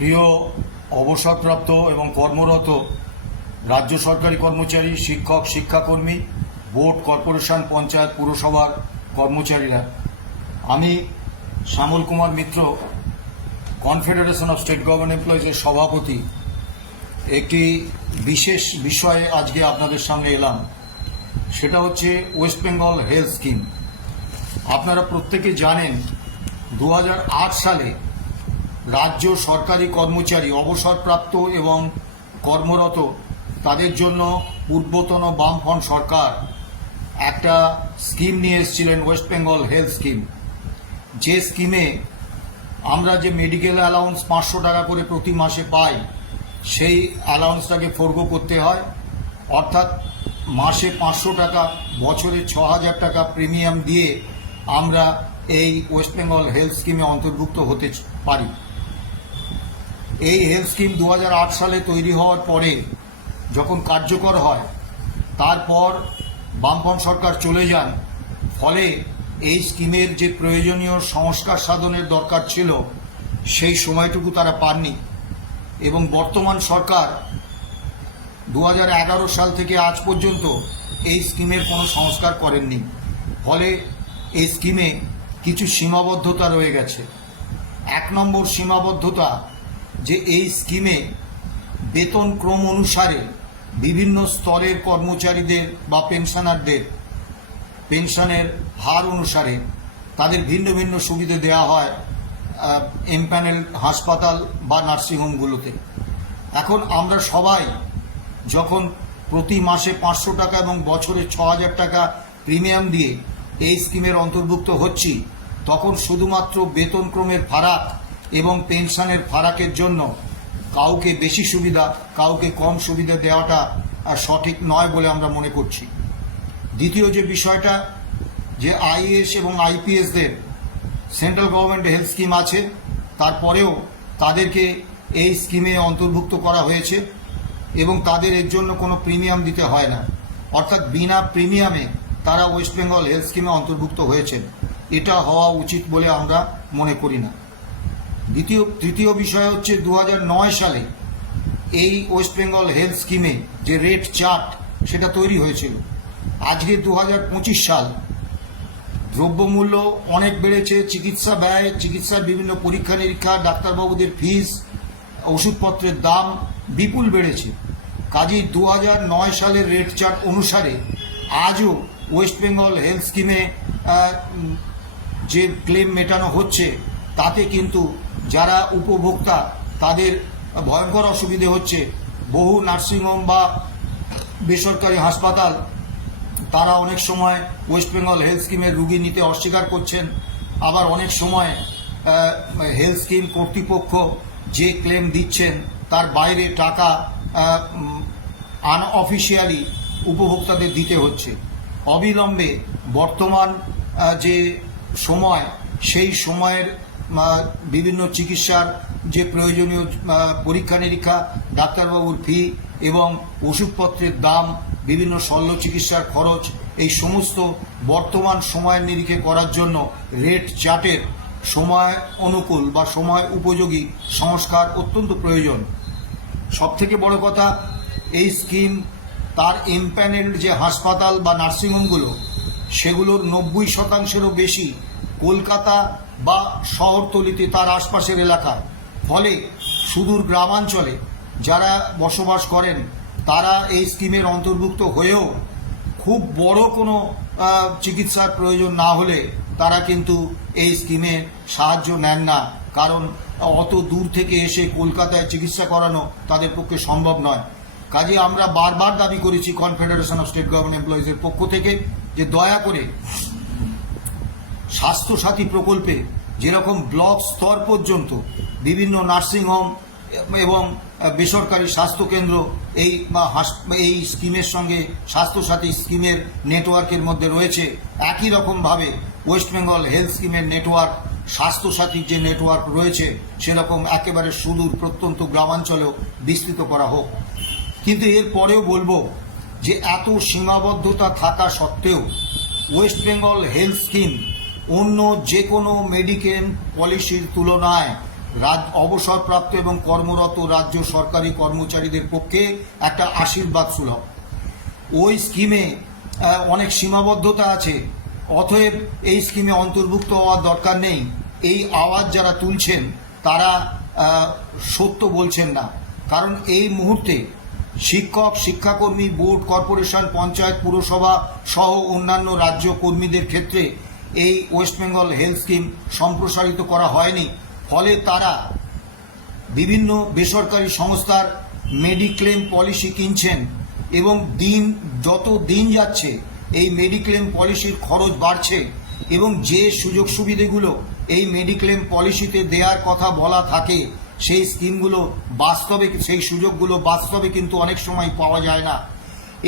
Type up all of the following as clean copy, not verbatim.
প্রিয় অবসরপ্রাপ্ত এবং কর্মরত রাজ্য সরকারি কর্মচারী, শিক্ষক, শিক্ষাকর্মী, বোর্ড, কর্পোরেশন, পঞ্চায়েত, পুরসভার কর্মচারীরা, আমি শ্যামল কুমার মিত্র, কনফেডারেশন অফ স্টেট গভর্নমেন্ট এমপ্লয়িজের সভাপতি, একটি বিশেষ বিষয়ে আজকে আপনাদের সামনে এলাম। সেটা হচ্ছে ওয়েস্ট বেঙ্গল হেলথ স্কিম। আপনারা প্রত্যেকে জানেন 2008 সালে রাজ্য সরকারি কর্মচারী, অবসরপ্রাপ্ত এবং কর্মরত তাদের জন্য পূর্বতন বামফ্রন্ট সরকার একটা স্কিম নিয়ে এসেছিলেন, ওয়েস্ট বেঙ্গল হেলথ স্কিম। যে স্কিমে আমরা যে মেডিকেল অ্যালাউন্স 500 টাকা করে প্রতি মাসে পাই, সেই অ্যালাউন্সটাকে ফোরগো করতে হয়। অর্থাৎ মাসে 500 টাকা, বছরে 6000 টাকা প্রিমিয়াম দিয়ে আমরা এই ওয়েস্ট বেঙ্গল হেলথ স্কিমে অন্তর্ভুক্ত হতে পারি। এই হেলথ স্কিম 2008 সালে তৈরি হওয়ার পরে যখন কার্যকর হয়, তারপর বামফ্রন্ট সরকার চলে যান। ফলে এই স্কিমের যে প্রয়োজনীয় সংস্কার সাধনের দরকার ছিল, সেই সময়টুকু তারা পাননি। এবং বর্তমান সরকার 2011 সাল থেকে আজ পর্যন্ত এই স্কিমের কোনো সংস্কার করেননি। ফলে এই স্কিমে কিছু সীমাবদ্ধতা রয়ে গেছে। 1 নম্বর সীমাবদ্ধতা, যে এই স্কিমে বেতন ক্রম অনুসারে বিভিন্ন স্তরের কর্মচারীদের বা পেনশনারদের পেনশনের হার অনুসারে তাদের ভিন্ন ভিন্ন সুবিধে দেওয়া হয় এমপ্যানেল হাসপাতাল বা নার্সিংহোমগুলোতে। এখন আমরা সবাই যখন প্রতি মাসে 500 টাকা এবং বছরে 6000 টাকা প্রিমিয়াম দিয়ে এই স্কিমের অন্তর্ভুক্ত হচ্ছি, তখন শুধুমাত্র বেতনক্রমের ফারাক এবং পেনশনের ফারাকের জন্য কাউকে বেশি সুবিধা, কাউকে কম সুবিধা দেওয়াটা সঠিক নয় বলে আমরা মনে করছি। দ্বিতীয় যে বিষয়টা, যে আইএএস এবং আইপিএসদের সেন্ট্রাল গভর্নমেন্ট হেলথ স্কিম আছে, তারপরেও তাদেরকে এই স্কিমে অন্তর্ভুক্ত করা হয়েছে এবং তাদের এর জন্য কোনো প্রিমিয়াম দিতে হয় না। অর্থাৎ বিনা প্রিমিয়ামে তারা ওয়েস্ট বেঙ্গল হেলথ স্কিমে অন্তর্ভুক্ত হয়েছেন। এটা হওয়া উচিত বলে আমরা মনে করি না। তৃতীয় বিষয় হচ্ছে 2009 সালে এই ওয়েস্ট বেঙ্গল হেলথ স্কিমে যে রেট চার্ট, সেটা তৈরি হয়েছিল। আজকে 2025 সাল, দ্রব্যমূল্য অনেক বেড়েছে, চিকিৎসা ব্যয়, চিকিৎসার বিভিন্ন পরীক্ষা নিরীক্ষা, ডাক্তারবাবুদের ফিস, ওষুধপত্রের দাম বিপুল বেড়েছে। কাজেই 2009 সালের রেট চার্ট অনুসারে আজও ওয়েস্ট বেঙ্গল হেলথ স্কিমে যে ক্লেম মেটানো হচ্ছে, তাতে কিন্তু যারা উপভোক্তা তাদের ভয়ঙ্কর অসুবিধে হচ্ছে। বহু নার্সিংহোম বা বেসরকারি হাসপাতাল তারা অনেক সময় ওয়েস্ট বেঙ্গল হেলথ স্কিমের রুগী নিতে অস্বীকার করছেন। আবার অনেক সময় হেলথ স্কিম কর্তৃপক্ষ যে ক্লেম দিচ্ছেন তার বাইরে টাকা আনঅফিসিয়ালি উপভোক্তাদের দিতে হচ্ছে। অবিলম্বে বর্তমান যে সময়, সেই সময়ের বিভিন্ন চিকিৎসার যে প্রয়োজনীয় পরীক্ষা নিরীক্ষা, ডাক্তারবাবুর ফি এবং ওষুধপত্রের দাম, বিভিন্ন শল্য চিকিৎসার খরচ, এই সমস্ত বর্তমান সময়ের নিরিখে করার জন্য রেট চার্টের সময় অনুকূল বা সময় উপযোগী সংস্কার অত্যন্ত প্রয়োজন। সবথেকে বড় কথা, এই স্কিম তার এমপ্যানেলড যে হাসপাতাল বা নার্সিংহোমগুলো, সেগুলোর 90%-এরও বেশি কলকাতা বা শহরতলিতে, তার আশপাশের এলাকায়। ফলে সুদূর গ্রামাঞ্চলে যারা বসবাস করেন, তারা এই স্কিমের অন্তর্ভুক্ত হয়েও খুব বড় কোনো চিকিৎসার প্রয়োজন না হলে তারা কিন্তু এই স্কিমে সাহায্য নেন না। কারণ অত দূর থেকে এসে কলকাতায় চিকিৎসা করানো তাদের পক্ষে সম্ভব নয়। কাজে আমরা বারবার দাবি করেছি কনফেডারেশন অফ স্টেট গভর্নমেন্ট এমপ্লয়িজের পক্ষ থেকে, যে দয়া করে স্বাস্থ্যসাথী প্রকল্পে যেরকম ব্লক স্তর পর্যন্ত বিভিন্ন নার্সিংহোম এবং বেসরকারি স্বাস্থ্যকেন্দ্র এই স্কিমের সঙ্গে স্বাস্থ্যসাথী স্কিমের নেটওয়ার্কের মধ্যে রয়েছে, একই রকমভাবে ওয়েস্ট বেঙ্গল হেলথ স্কিমের নেটওয়ার্ক, স্বাস্থ্যসাথীর যে নেটওয়ার্ক রয়েছে, সেরকম একেবারে সুদূর প্রত্যন্ত গ্রামাঞ্চলেও বিস্তৃত করা হোক। কিন্তু এর পরেও বলবো যে এত সীমাবদ্ধতা থাকা সত্ত্বেও ওয়েস্ট বেঙ্গল হেলথ স্কিম অন্য যে কোনো মেডিকেল পলিসির তুলনায় অবসরপ্রাপ্ত এবং কর্মরত রাজ্য সরকারি কর্মচারীদের পক্ষে একটা আশীর্বাদ সুলভ। ওই স্কিমে অনেক সীমাবদ্ধতা আছে, অতএব এই স্কিমে অন্তর্ভুক্ত হওয়ার দরকার নেই। এই আওয়াজ যারা তুলছেন তারা সত্য বলছেন না, কারণ এই মুহূর্তে শিক্ষক, শিক্ষাকর্মী, বোর্ড, কর্পোরেশন, পঞ্চায়েত, পুরসভা সহ অন্যান্য রাজ্য কর্মীদের ক্ষেত্রে এই ওয়েস্ট বেঙ্গল হেলথ স্কিম সম্প্রসারিত করা হয়নি। ফলে তারা বিভিন্ন বেসরকারি সংস্থার মেডিক্লেম পলিসি কিনছেন এবং যত দিন যাচ্ছে এই মেডিক্লেম পলিসির খরচ বাড়ছে এবং যে সুযোগ সুবিধেগুলো এই মেডিক্লেম পলিসিতে দেওয়ার কথা বলা থাকে সেই স্কিমগুলো বাস্তবে, সেই সুযোগগুলো বাস্তবে কিন্তু অনেক সময় পাওয়া যায় না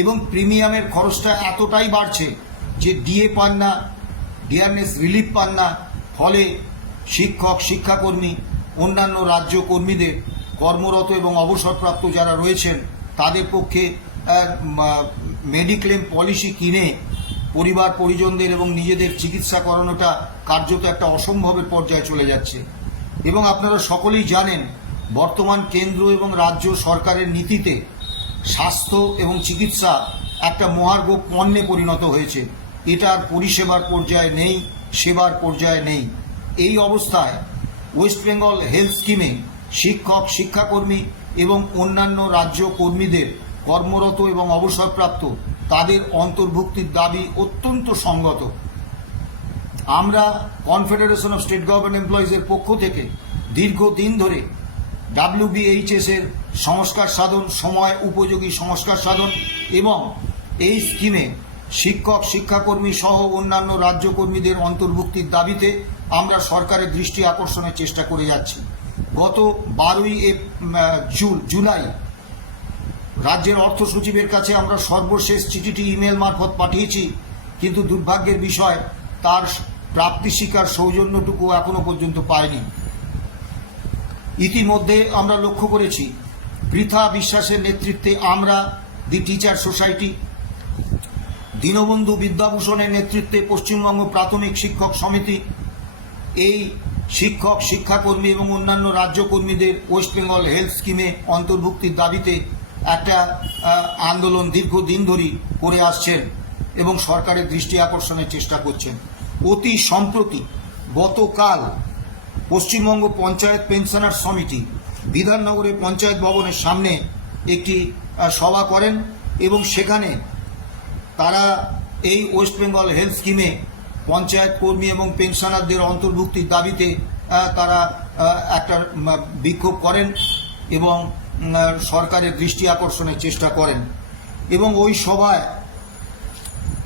এবং প্রিমিয়ামের খরচটা এতটাই বাড়ছে যে ডিএ পান না, ডিয়ারনেস রিলিফ পান না। ফলে শিক্ষক, শিক্ষাকর্মী, অন্যান্য রাজ্য কর্মীদের, কর্মরত এবং অবসরপ্রাপ্ত যারা রয়েছেন তাদের পক্ষে মেডিক্লেম পলিসি কিনে পরিবার পরিজনদের এবং নিজেদের চিকিৎসা করানোটা কার্যত একটা অসম্ভবের পর্যায়ে চলে যাচ্ছে। এবং আপনারা সকলেই জানেন বর্তমান কেন্দ্র এবং রাজ্য সরকারের নীতিতে স্বাস্থ্য এবং চিকিৎসা একটা মহার্ঘ পণ্যে পরিণত হয়েছে। এটার পরিষেবার পর্যায়ে নেই, সেবার পর্যায়ে নেই। এই অবস্থায় ওয়েস্ট বেঙ্গল হেলথ স্কিমে শিক্ষক, শিক্ষাকর্মী এবং অন্যান্য রাজ্য কর্মীদের, কর্মরত এবং অবসরপ্রাপ্ত তাদের অন্তর্ভুক্তির দাবি অত্যন্ত সঙ্গত। আমরা কনফেডারেশন অফ স্টেট গভর্নমেন্ট এমপ্লয়িজের পক্ষ থেকে দীর্ঘদিন ধরে WBHS এর সংস্কার সাধন, সময় উপযোগী সংস্কার সাধন এবং এই স্কিমে শিক্ষক, শিক্ষাকর্মী সহ অন্যান্য রাজ্য কর্মীদের অন্তর্ভুক্তির দাবিতে আমরা সরকারের দৃষ্টি আকর্ষণের চেষ্টা করে যাচ্ছি। গত 12ই জুলাই রাজ্যের অর্থ সচিবের কাছে আমরা সর্বশেষ চিঠিটি ইমেল মারফত পাঠিয়েছি, কিন্তু দুর্ভাগ্যের বিষয় তার প্রাপ্তি স্বীকার সৌজন্যটুকু এখনো পর্যন্ত পায়নি। ইতিমধ্যে আমরা লক্ষ্য করেছি পৃথা বিশ্বাসের নেতৃত্বে আমরা, দি টিচার সোসাইটি, দীনবন্ধু বিদ্যাভূষণের নেতৃত্বে পশ্চিমবঙ্গ প্রাথমিক শিক্ষক সমিতি এই শিক্ষক, শিক্ষাকর্মী এবং অন্যান্য রাজ্য কর্মীদের ওয়েস্ট বেঙ্গল হেলথ স্কিমে অন্তর্ভুক্তির দাবিতে একটা আন্দোলন দীর্ঘদিন ধরে করে আসছেন এবং সরকারের দৃষ্টি আকর্ষণের চেষ্টা করছেন। অতি সম্প্রতি গতকাল পশ্চিমবঙ্গ পঞ্চায়েত পেনশনার সমিতি বিধাননগরের পঞ্চায়েত ভবনের সামনে একটি সভা করেন এবং সেখানে তারা এই ওয়েস্ট বেঙ্গল হেলথ স্কিমে পঞ্চায়েত কর্মী এবং পেনশনারদের অন্তর্ভুক্তির দাবিতে তারা একটা বিক্ষোভ করেন এবং সরকারের দৃষ্টি আকর্ষণের চেষ্টা করেন। এবং ওই সভায়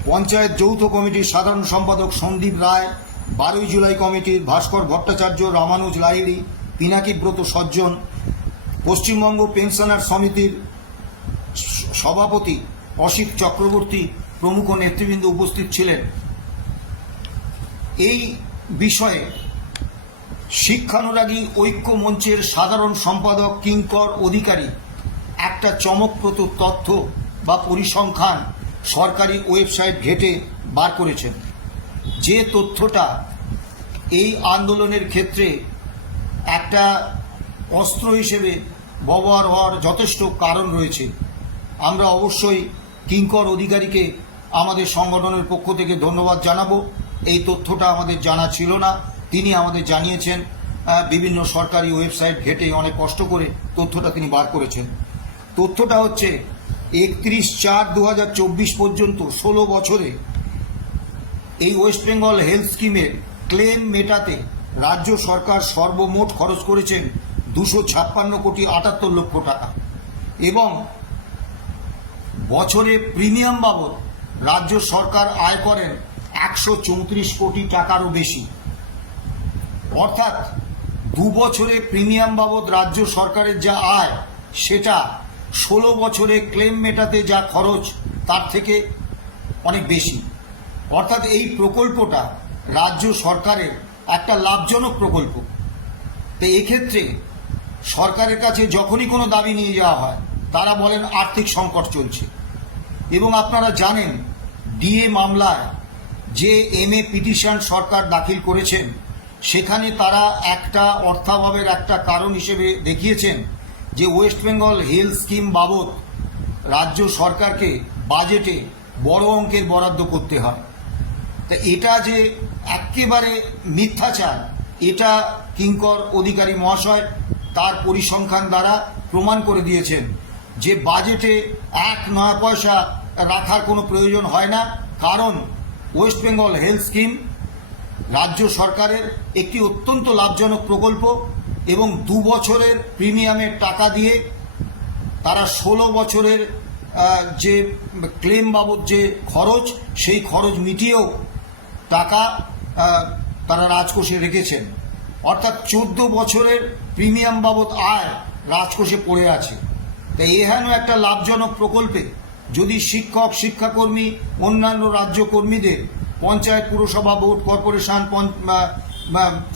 পঞ্চায়েত যৌথ কমিটির সাধারণ সম্পাদক সন্দীপ রায়, 12ই জুলাই কমিটির ভাস্কর ভট্টাচার্য, রামানুজ লাহিড়ী, পিনাকি ব্রত সজ্জন, পশ্চিমবঙ্গ পেনশনার সমিতির সভাপতি অসিত চক্রবর্তী প্রমুখ নেতৃবৃন্দ উপস্থিত ছিলেন। এই বিষয়ে শিক্ষানুরাগী ঐক্য মঞ্চের সাধারণ সম্পাদক কিঙ্কর অধিকারী একটা চমকপ্রদ তথ্য বা পরিসংখ্যান সরকারি ওয়েবসাইট ঘেঁটে বার করেছেন, যে তথ্যটা এই আন্দোলনের ক্ষেত্রে একটা অস্ত্র হিসেবে ব্যবহার হওয়ার যথেষ্ট কারণ রয়েছে। আমরা অবশ্যই কিঙ্কর অধিকারীকে আমাদের সংগঠনের পক্ষ থেকে ধন্যবাদ জানাবো। এই তথ্যটা আমাদের জানা ছিল না, তিনি আমাদের জানিয়েছেন। বিভিন্ন সরকারি ওয়েবসাইট ঘেঁটে অনেক কষ্ট করে তথ্যটা তিনি বার করেছেন। তথ্যটা হচ্ছে 31/4/2024 পর্যন্ত 16 বছরে এই ওয়েস্ট বেঙ্গল হেলথ স্কিমের ক্লেম মেটাতে রাজ্য সরকার সর্বমোট খরচ করেছেন 256 কোটি 78 লক্ষ টাকা এবং বছরে প্রিমিয়াম বাবদ রাজ্য সরকার আয় করেন 134 কোটি টাকারও বেশি। অর্থাৎ 2 বছরে প্রিমিয়াম বাবদ রাজ্য সরকারের যা আয় সেটা 16 বছরে ক্লেম মেটাতে যা খরচ তার থেকে অনেক বেশি। অর্থাৎ এই প্রকল্পটা রাজ্য সরকারের একটা লাভজনক প্রকল্প। তো এক্ষেত্রে সরকারের কাছে যখনই কোনো দাবি নিয়ে যাওয়া হয় তারা বলেন আর্থিক সংকট চলছে। এবং আপনারা জানেন ডিএ মামলায় যে MA পিটিশন সরকার দাখিল করেছেন সেখানে তারা একটা অর্থাভাবের একটা কারণ হিসেবে দেখিয়েছেন যে ওয়েস্ট বেঙ্গল হেলথ স্কিম বাবদ রাজ্য সরকারকে বাজেটে বড় অঙ্কের বরাদ্দ করতে হয়। তা এটা যে একেবারে মিথ্যাচার, এটা কিঙ্কর অধিকারী মহাশয় তার পরিসংখ্যান দ্বারা প্রমাণ করে দিয়েছেন যে বাজেটে এক নয়া পয়সা রাখার কোনো প্রয়োজন হয় না, কারণ ওয়েস্ট বেঙ্গল হেলথ স্কিম রাজ্য সরকারের একটি অত্যন্ত লাভজনক প্রকল্প এবং 2 বছরের প্রিমিয়ামের টাকা দিয়ে তারা 16 বছরের যে ক্লেম বাবদ যে খরচ, সেই খরচ মিটিয়েও টাকা তারা রাজকোষে রেখেছেন। অর্থাৎ 14 বছরের প্রিমিয়াম বাবদ আয় রাজকোষে পড়ে আছে। তাই এহেন একটা লাভজনক প্রকল্পে যদি শিক্ষক, শিক্ষাকর্মী, অন্যান্য রাজ্য কর্মীদের পঞ্চায়েত, পুরসভা, বোর্ড, কর্পোরেশন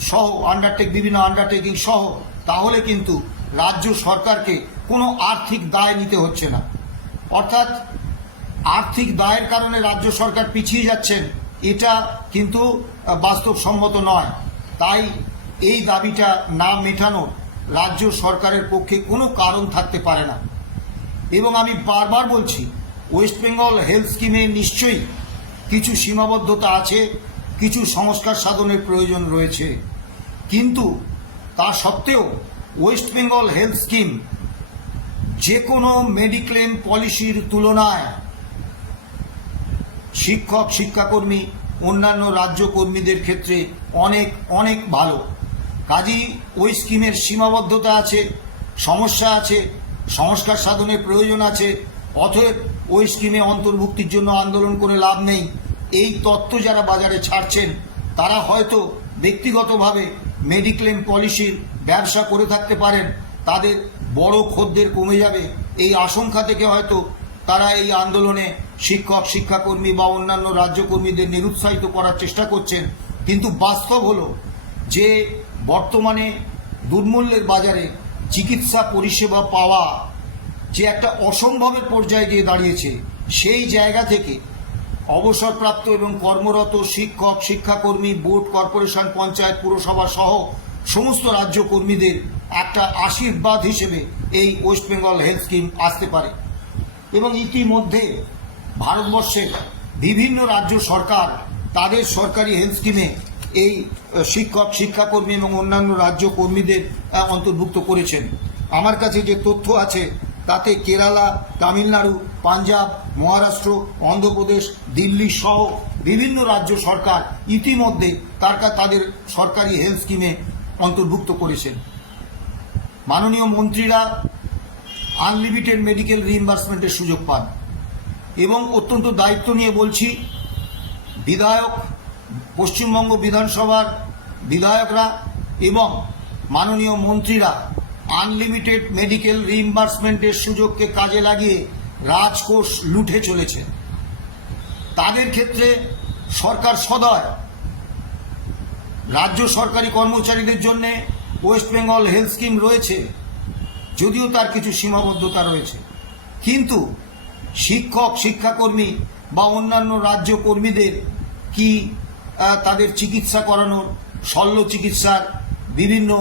সহ বিভিন্ন আন্ডারটেকিং সহ, তাহলে কিন্তু রাজ্য সরকারকে কোনো আর্থিক দায় নিতে হচ্ছে না। অর্থাৎ আর্থিক দায়ের কারণে রাজ্য সরকার পিছিয়ে যাচ্ছেন, এটা কিন্তু বাস্তবসম্মত নয়। তাই এই দাবিটা না মেটানোর রাজ্য সরকারের পক্ষে কোনো কারণ থাকতে পারে না। এবং আমি বারবার বলছি, ওয়েস্ট বেঙ্গল হেলথ স্কিমে নিশ্চয়ই কিছু সীমাবদ্ধতা আছে, কিছু সংস্কার সাধনের প্রয়োজন রয়েছে, কিন্তু তা সত্ত্বেও ওয়েস্ট বেঙ্গল হেলথ স্কিম যে কোনো মেডিক্লেম পলিসির তুলনায় শিক্ষক, শিক্ষাকর্মী, অন্যান্য রাজ্য কর্মীদের ক্ষেত্রে অনেক অনেক ভালো। কাজেই ওই স্কিমের সীমাবদ্ধতা আছে, সমস্যা আছে, সংস্কার সাধনের প্রয়োজন আছে। অতএব ওই স্কিমে অন্তর্ভুক্তির জন্য আন্দোলন করে লাভ নেই। এই তত্ত্ব যারা বাজারে ছাড়ছেন তারা হয়তো ব্যক্তিগতভাবে মেডিক্লেম পলিসির ব্যবসা করে থাকতে পারেন, তাদের বড় খদ্দের কমে যাবে, এই আশঙ্কা থেকে হয়তো তারা এই আন্দোলনে শিক্ষক, শিক্ষাকর্মী বা অন্যান্য রাজ্য কর্মীদের নিরুৎসাহিত করার চেষ্টা করছেন। কিন্তু বাস্তব হলো যে বর্তমানে দুর্মূল্যের বাজারে চিকিৎসা পরিষেবা পাওয়া যে একটা অসম্ভবের পর্যায়ে গিয়ে দাঁড়িয়েছে, সেই জায়গা থেকে অবসরপ্রাপ্ত এবং কর্মরত শিক্ষক, শিক্ষাকর্মী, বোর্ড, কর্পোরেশন, পঞ্চায়েত, পুরসভা সহ সমস্ত রাজ্য কর্মীদের একটা আশীর্বাদ হিসেবে এই ওয়েস্ট বেঙ্গল হেলথ স্কিম আসতে পারে। এবং ইতিমধ্যে ভারতবর্ষের বিভিন্ন রাজ্য সরকার তাদের সরকারি হেলথ স্কিমে এই শিক্ষক, শিক্ষাকর্মী এবং অন্যান্য রাজ্য কর্মীদের অন্তর্ভুক্ত করেছেন। আমার কাছে যে তথ্য আছে তাতে কেরালা, তামিলনাড়ু, পাঞ্জাব, মহারাষ্ট্র, অন্ধ্রপ্রদেশ, দিল্লি সহ বিভিন্ন রাজ্য সরকার ইতিমধ্যে তাদের সরকারি হেলথ স্কিমে অন্তর্ভুক্ত করেছেন। মাননীয় মন্ত্রীরা আনলিমিটেড মেডিকেল রিইম্বার্সমেন্টের সুযোগ পান। এবং অত্যন্ত দায়িত্ব নিয়ে বলছি, বিধায়ক, পশ্চিমবঙ্গ বিধানসভার বিধায়করা এবং মাননীয় মন্ত্রীরা আনলিমিটেড মেডিকেল রিইম্বার্সমেন্টের সুযোগকে কাজে লাগিয়ে রাজকোষ লুটে চলেছে। তাদের ক্ষেত্রে সরকার সদয়। রাজ্য সরকারি কর্মচারীদের জন্য ওয়েস্ট বেঙ্গল হেলথ স্কিম রয়েছে, যদিও তার কিছু সীমাবদ্ধতা রয়েছে, কিন্তু শিক্ষক, শিক্ষাকর্মী বা অন্যান্য রাজ্য কর্মীদের কি তাদের চিকিৎসা করানোর, শল্য চিকিৎসার, বিভিন্ন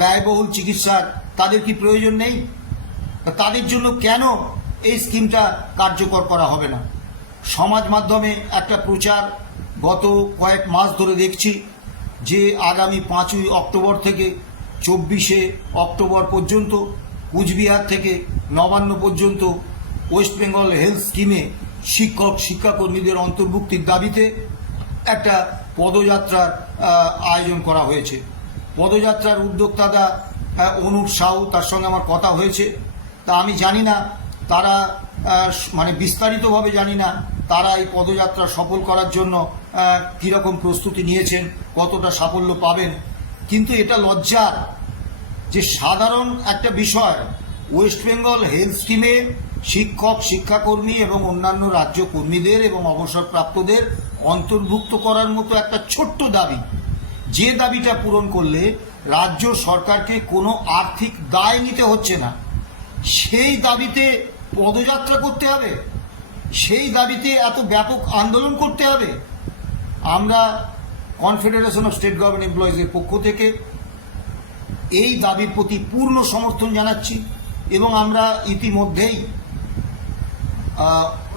ব্যয়বহুল চিকিৎসার তাদের কি প্রয়োজন নেই? তাদের জন্য কেন এই স্কিমটা কার্যকর করা হবে না? সমাজ মাধ্যমে একটা প্রচার গত কয়েক মাস ধরে দেখছি যে আগামী 5ই অক্টোবর থেকে 24শে অক্টোবর পর্যন্ত কুচবিহার থেকে নবান্ন পর্যন্ত ওয়েস্ট বেঙ্গল হেলথ স্কিমে শিক্ষক, শিক্ষাকর্মীদের অন্তর্ভুক্তির দাবিতে একটা পদযাত্রার আয়োজন করা হয়েছে। পদযাত্রার উদ্যোক্তাদা অনুপ সাউ, তার সঙ্গে আমার কথা হয়েছে। তা আমি জানি না তারা বিস্তারিতভাবে জানি না তারা এই পদযাত্রা সফল করার জন্য কীরকম প্রস্তুতি নিয়েছেন, কতটা সাফল্য পাবেন। কিন্তু এটা লজ্জার যে সাধারণ একটা বিষয় ওয়েস্ট বেঙ্গল হেলথ স্কিমে শিক্ষক, শিক্ষাকর্মী এবং অন্যান্য রাজ্য কর্মীদের এবং অবসরপ্রাপ্তদের অন্তর্ভুক্ত করার মতো একটা ছোট্ট দাবি, যে দাবিটা পূরণ করলে রাজ্য সরকারকে কোনো আর্থিক দায় নিতে হচ্ছে না, সেই দাবিতে পদযাত্রা করতে হবে, সেই দাবিতে এত ব্যাপক আন্দোলন করতে হবে। আমরা কনফেডারেশন অফ স্টেট গভর্নমেন্ট এমপ্লয়িজের পক্ষ থেকে এই দাবির প্রতি পূর্ণ সমর্থন জানাচ্ছি এবং আমরা ইতিমধ্যেই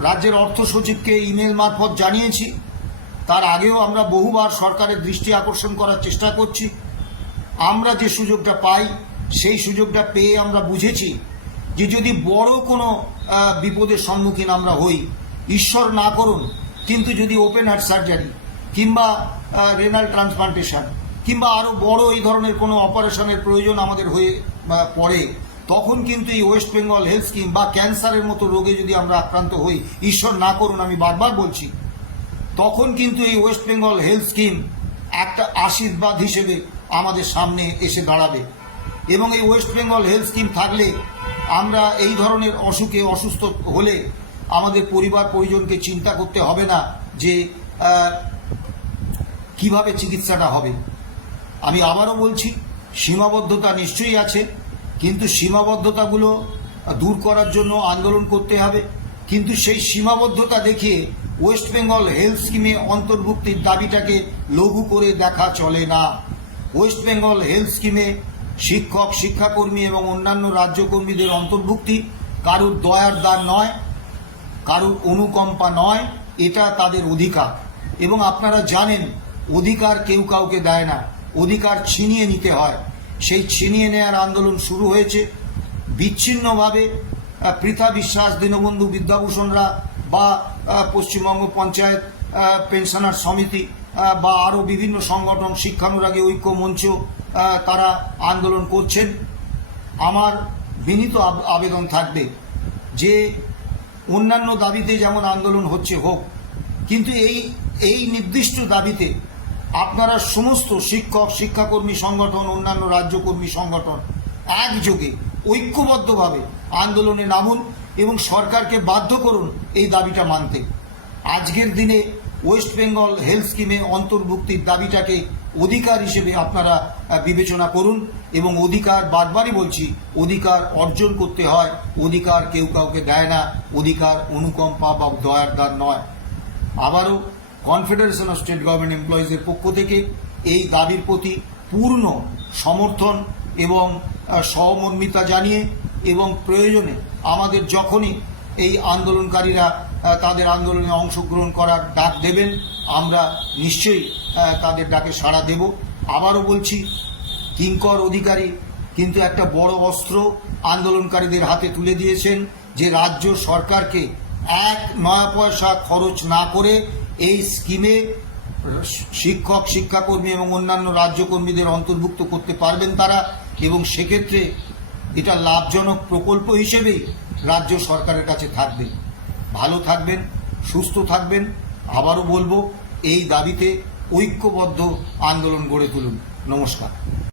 রাজ্যের অর্থ সচিবকে ইমেল মারফত জানিয়েছি। তার আগেও আমরা বহুবার সরকারের দৃষ্টি আকর্ষণ করার চেষ্টা করছি। আমরা যে সুযোগটা পাই সেই সুযোগটা পেয়ে আমরা বুঝেছি যে যদি বড় কোনো বিপদের সম্মুখীন আমরা হই, ঈশ্বর না করুন, কিন্তু যদি ওপেন হার্ট সার্জারি কিংবা রেনাল ট্রান্সপ্লান্টেশন কিংবা আরও বড় এই ধরনের কোনো অপারেশনের প্রয়োজন আমাদের হয়ে পড়ে, তখন কিন্তু এই ওয়েস্ট বেঙ্গল হেলথ স্কিম বা ক্যান্সারের মতো রোগে যদি আমরা আক্রান্ত হই, ঈশ্বর না করুন, আমি বারবার বলছি, তখন কিন্তু এই ওয়েস্ট বেঙ্গল হেলথ স্কিম একটা আশীর্বাদ হিসেবে আমাদের সামনে এসে দাঁড়াবে। এবং এই ওয়েস্ট বেঙ্গল হেলথ স্কিম থাকলে আমরা এই ধরনের অসুখে অসুস্থ হলে আমাদের পরিবার পরিজনকে চিন্তা করতে হবে না যে কিভাবে চিকিৎসাটা হবে। আমি আবারও বলছি, সীমাবদ্ধতা নিশ্চয়ই আছে, কিন্তু সীমাবদ্ধতাগুলো দূর করার জন্য আন্দোলন করতে হবে। কিন্তু সেই সীমাবদ্ধতা দেখিয়ে ওয়েস্ট বেঙ্গল হেলথ স্কিমে অন্তর্ভুক্তির দাবিটাকে লঘু করে দেখা চলে না। ওয়েস্ট বেঙ্গল হেলথ স্কিমে শিক্ষক, শিক্ষাকর্মী এবং অন্যান্য রাজ্যকর্মীদের অন্তর্ভুক্তি কারুর দয়ার দান নয়, কারুর অনুকম্পা নয়, এটা তাদের অধিকার। এবং আপনারা জানেন, অধিকার কেউ কাউকে দেয় না, অধিকার ছিনিয়ে নিতে হয়। সেই ছিনিয়ে নেওয়ার আন্দোলন শুরু হয়েছে বিচ্ছিন্নভাবে। পৃথা বিশ্বাস, দীনবন্ধু বিদ্যাভূষণরা বা পশ্চিমবঙ্গ পঞ্চায়েত পেনশনার সমিতি বা আরও বিভিন্ন সংগঠন, শিক্ষানুরাগী ঐক্য মঞ্চ, তারা আন্দোলন করছেন। আমার বিনীত আবেদন থাকবে যে অন্যান্য দাবিতে যেমন আন্দোলন হচ্ছে হোক, কিন্তু এই নির্দিষ্ট দাবিতে আপনারা সমস্ত শিক্ষক, শিক্ষাকর্মী সংগঠন, অন্যান্য রাজ্যকর্মী সংগঠন একযোগে ঐক্যবদ্ধভাবে আন্দোলনে নামুন এবং সরকারকে বাধ্য করুন এই দাবিটা মানতে। আজকের দিনে ওয়েস্ট বেঙ্গল হেলথ স্কিমে অন্তর্ভুক্তির দাবিটাকে অধিকার হিসেবে আপনারা বিবেচনা করুন এবং অধিকার, বারবারই বলছি, অধিকার অর্জন করতে হয়, অধিকার কেউ কাউকে দেয় না, অধিকার অনুকম্পা বা দয়ার দান নয়। আবারও কনফেডারেশন অফ স্টেট গভর্নমেন্ট এমপ্লয়িজের পক্ষ থেকে এই দাবির প্রতি পূর্ণ সমর্থন এবং সহমর্মিতা জানিয়ে এবং প্রয়োজনে আমাদের যখনই এই আন্দোলনকারীরা তাদের আন্দোলনে অংশগ্রহণ করার ডাক দেবেন, আমরা নিশ্চয়ই তাদের ডাকে সাড়া দেব। আবারও বলছি, কিঙ্কর অধিকারী কিন্তু একটা বড় অস্ত্র আন্দোলনকারীদের হাতে তুলে দিয়েছেন, যে রাজ্য সরকারকে এক নয়া পয়সা খরচ না করে এই স্কিমে শিক্ষক, শিক্ষাকর্মী এবং অন্যান্য রাজ্যকর্মীদের অন্তর্ভুক্ত করতে পারবেন তারা, এবং সেক্ষেত্রে এটা লাভজনক প্রকল্প হিসেবেই রাজ্য সরকারের কাছে থাকবে। ভালো থাকবেন, সুস্থ থাকবেন। আবারও বলবো, এই দাবিতে ঐক্যবদ্ধ আন্দোলন গড়ে তুলুন। নমস্কার।